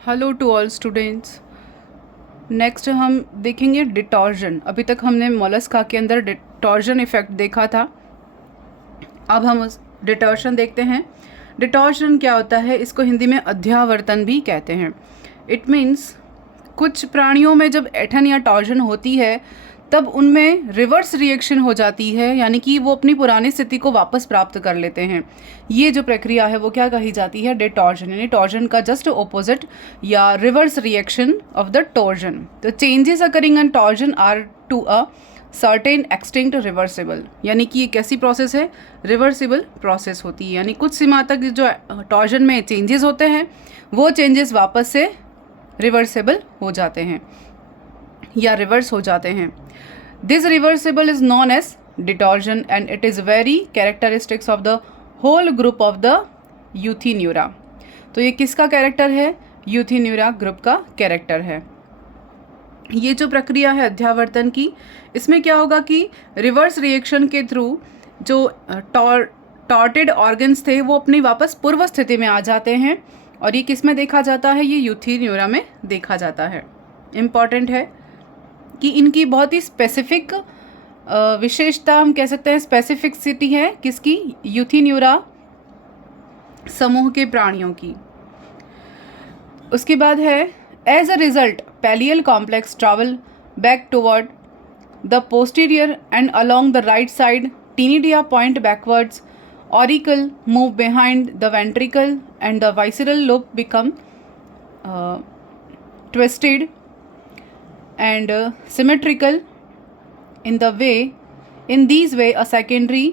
Hello to all students. Next हम देखेंगे डिटॉर्जन। अभी तक हमने मोलस्का के अंदर डिटॉर्जन इफेक्ट देखा था। अब हम उस डिटॉर्जन देखते हैं। डिटॉर्जन क्या होता है? इसको हिंदी में अध्यावर्तन भी कहते हैं। इट मीन्स कुछ प्राणियों में जब ऐंठन या टॉर्जन होती है तब उनमें रिवर्स रिएक्शन हो जाती है, यानी कि वो अपनी पुरानी स्थिति को वापस प्राप्त कर लेते हैं। ये जो प्रक्रिया है वो क्या कही जाती है? डिटॉर्जन, यानी टॉर्जन का जस्ट ऑपोजिट या reverse reaction of the torsion. The changes occurring in torsion are to a certain extinct reversible, यानी कि ये कैसी प्रोसेस है? रिवर्सिबल प्रोसेस होती है, यानी कुछ सीमा तक जो टॉर्जन में चेंजेस होते हैं वो चेंजेस वापस से रिवर्सिबल हो जाते हैं या रिवर्स हो जाते हैं। This reversible is known as detorsion and it is very characteristics of the whole group of the Euthyneura. तो ये किसका कैरेक्टर है? यूथिन्यूरा ग्रुप का कैरेक्टर है। ये जो प्रक्रिया है अध्यावर्तन की, इसमें क्या होगा कि रिवर्स रिएक्शन के थ्रू जो टॉर्टेड ऑर्गन्स थे वो अपनी वापस पूर्व स्थिति में आ जाते हैं। और ये किस में देखा जाता है? ये यूथिन्यूरा में देखा जाता है। इम्पॉर्टेंट है कि इनकी बहुत ही स्पेसिफिक विशेषता, हम कह सकते हैं स्पेसिफिसिटी है किसकी? यूथिन्यूरा समूह के प्राणियों की। उसके बाद है as a result pallial complex travel back toward the posterior end along the right side ctenidia point backwards auricle move behind the ventricle and the visceral lobe become twisted and symmetrical in these way a secondary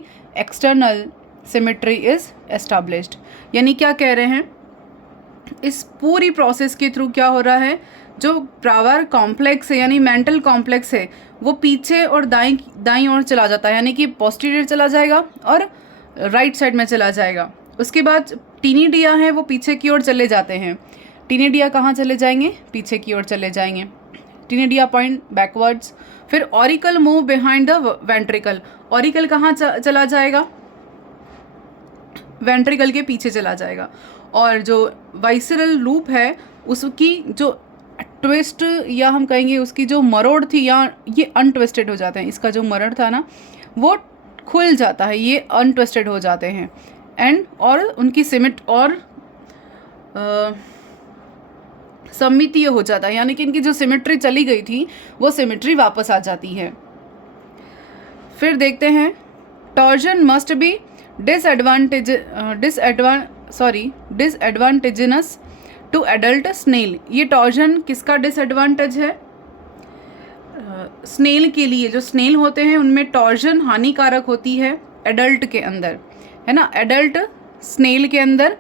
external symmetry is established। यानी क्या कह रहे हैं? इस पूरी process के through क्या हो रहा है? जो प्रावर कॉम्प्लेक्स है यानी मेंटल कॉम्प्लेक्स है वो पीछे और दाईं ओर चला जाता है, यानी कि पोस्टीरियर चला जाएगा और राइट साइड में चला जाएगा। उसके बाद टीनिडिया है वो पीछे की ओर चले जाते हैं। टीनिडिया कहाँ चले जाएंगे? पीछे की ओर चले जाएंगे। टीनिडिया पॉइंट बैकवर्ड्स। फिर auricle move behind the ventricle. Auricle कहाँ चला जाएगा? वेंट्रिकल के पीछे चला जाएगा। और जो वाइसरल लूप है उसकी जो ट्विस्ट या हम कहेंगे उसकी जो मरोड़ थी, या ये अनट्विस्टेड हो जाते हैं। इसका जो मरोड़ था ना वो खुल जाता है, ये अनट्विस्टेड हो जाते हैं एंड और उनकी सिमिट और सममितीय हो जाता है, यानी कि इनकी जो सिमेट्री चली गई थी वो सिमेट्री वापस आ जाती है। फिर देखते हैं torsion must be disadvantageous to adult snail. ये टॉर्जन किसका डिसएडवांटेज है? स्नेल के लिए। जो स्नेल होते हैं उनमें टॉर्जन हानिकारक होती है एडल्ट के अंदर, है ना। एडल्ट स्नेल के अंदर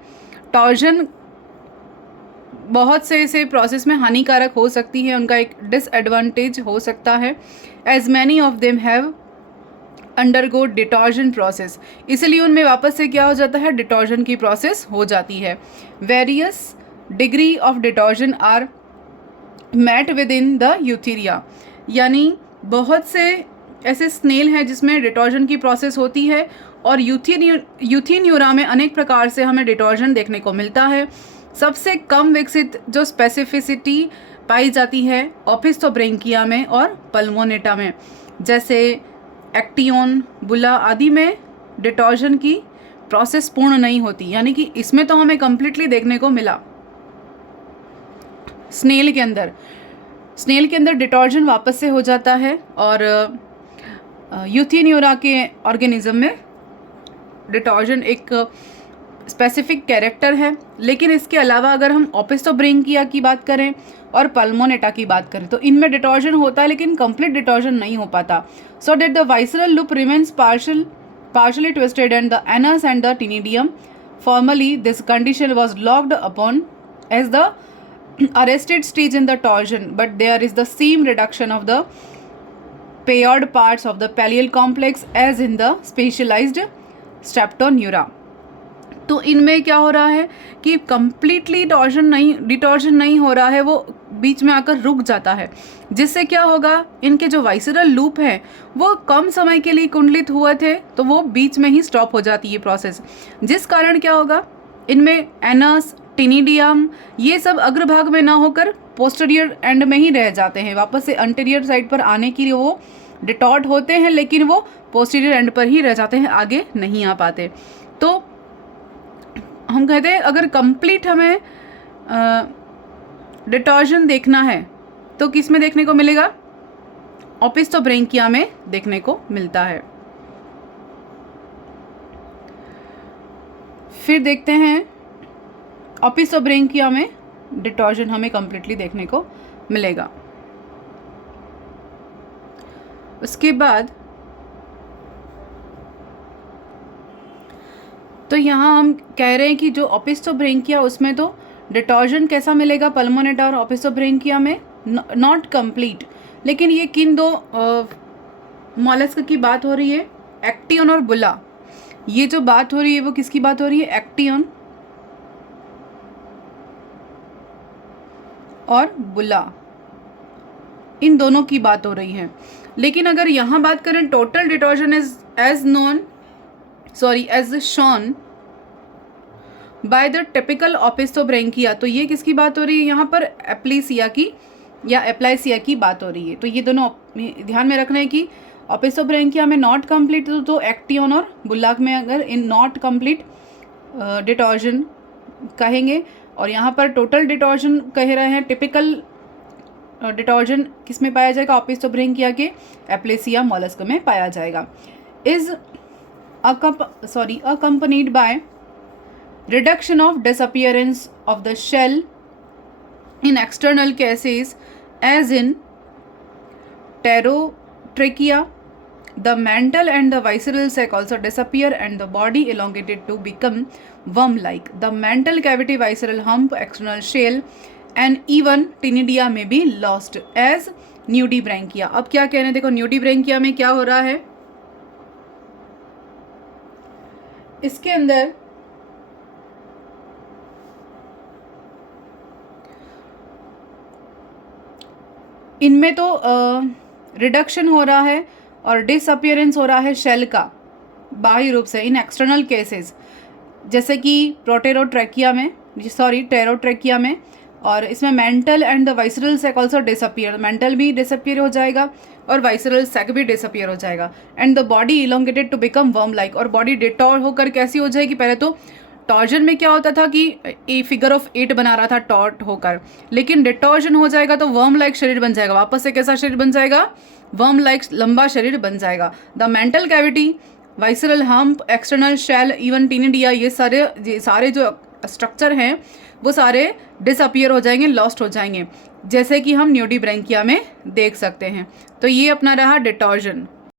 टॉर्जन बहुत से ऐसे प्रोसेस में हानिकारक हो सकती है, उनका एक डिसएडवांटेज हो सकता है। As many of them have undergo detorsion process, इसलिए उनमें वापस से क्या हो जाता है? डिटॉर्जन की प्रोसेस हो जाती है। Various degree of detorsion are met within the Euthyneura, यानी बहुत से ऐसे स्नेल हैं जिसमें डिटॉर्जन की प्रोसेस होती है और यूथिन्यूरा में अनेक प्रकार से हमें डिटॉर्जन देखने को मिलता है। सबसे कम विकसित जो स्पेसिफिसिटी पाई जाती है ओपिस्थोब्रैंकिया में और पल्मोनेटा में, जैसे एक्टियोन, बुला आदि में डिटॉर्जन की प्रोसेस पूर्ण नहीं होती, यानी कि इसमें तो हमें कंप्लीटली देखने को मिला। स्नेल के अंदर डिटॉर्जन वापस से हो जाता है और यूथिन्यूरा के ऑर्गेनिज्म में डिटॉर्जन एक स्पेसिफिक कैरेक्टर है। लेकिन इसके अलावा अगर हम ओपिस्थोब्रैंकिया की बात करें और पल्मोनेटा की बात करें तो इनमें डिटॉर्जन होता है लेकिन कंप्लीट डिटॉर्जन नहीं हो पाता। So that the visceral loop remains partially twisted and the anus and the tinidium. Formerly this condition was looked upon as the arrested stage in the torsion, but there is the same reduction of the paired parts of the pallial complex as in the specialized streptoneura। तो इनमें क्या हो रहा है कि completely डिटॉर्जन नहीं हो रहा है, वो बीच में आकर रुक जाता है, जिससे क्या होगा? इनके जो वाइसरल लूप है वो कम समय के लिए कुंडलित हुए थे तो वो बीच में ही स्टॉप हो जाती है प्रोसेस, जिस कारण क्या होगा? इनमें एनस टिनिडियम, ये सब अग्रभाग में ना होकर पोस्टीरियर एंड में ही रह जाते हैं। वापस से अंटीरियर साइड पर आने के लिए वो डिटॉर्ट होते हैं, लेकिन वो पोस्टीरियर एंड पर ही रह जाते हैं, आगे नहीं आ पाते। तो हम कहते हैं अगर कंप्लीट हमें डिटॉर्जन देखना है तो किस में देखने को मिलेगा? ओपिस्टोब्रैंकिया में देखने को मिलता है। फिर देखते हैं ओपिस्टोब्रैंकिया में डिटॉर्जन हमें कंप्लीटली देखने को मिलेगा। उसके बाद तो यहाँ हम कह रहे हैं कि जो ओपिस्टोब्रैंकिया उसमें तो डिटॉर्जन कैसा मिलेगा पल्मोनेटा और ओपिस्टोब्रैंकिया में? Not complete. लेकिन ये किन दो मॉलस्क की बात हो रही है? एक्टियन और बुला। ये जो बात हो रही है वो किसकी बात हो रही है? एक्टियन और बुला, इन दोनों की बात हो रही है। लेकिन अगर यहाँ बात करें total detorsion as shown by the typical Opisthobranchia, तो ये किसकी बात हो रही है? यहाँ पर एप्लीसिया की या एप्लाइसिया की बात हो रही है। तो ये दोनों ध्यान में रखना है कि ओपिस्टोब्रैंकिया में नॉट कंप्लीट तो एक्टियन और बुल्लाक में अगर इन नॉट कंप्लीट डिटॉर्जन कहेंगे, और यहाँ पर टोटल डिटॉर्जन कह रहे हैं। टिपिकल डिटॉर्जन किस में पाया जाएगा? ओपिस्टोब्रैंकिया के एप्लेसिया मॉलस्क में पाया जाएगा। Is accompanied by reduction of disappearance of the shell in external cases as in pterotrachea. The mantle and the visceral sac also disappear and the body elongated to become worm-like. The mantle cavity, visceral hump, external shell and even tinidia may be lost as nudibranchia. अब क्या कह रहे हैं? देखो nudibranchia में क्या हो रहा है, इसके अंदर इनमें तो रिडक्शन हो रहा है और डिसअपियरेंस हो रहा है शेल का बाह्य रूप से इन एक्सटर्नल केसेस, जैसे कि टेरोट्रैकिया में, और इसमें mantle and the visceral sac also disappear. Mantle भी डिसअपियर हो जाएगा और वाइसरल सैक भी डिसअपियर हो जाएगा। And the body elongated to become worm like, और बॉडी डिटॉर होकर कैसी हो जाएगी? पहले तो टॉर्जन में क्या होता था कि फिगर ऑफ 8 बना रहा था टॉर्ट होकर, लेकिन डिटॉर्जन हो जाएगा तो वर्म लाइक शरीर बन जाएगा। वापस से कैसा शरीर बन जाएगा? वर्म लाइक लंबा शरीर बन जाएगा। The mantle cavity, visceral hump, external shell, even ctenidia, ये सारे जो स्ट्रक्चर हैं वो सारे डिसअपियर हो जाएंगे, लॉस्ट हो जाएंगे, जैसे कि हम न्यूडीब्रैंकिया में देख सकते हैं। तो ये अपना रहा डिटॉर्जन।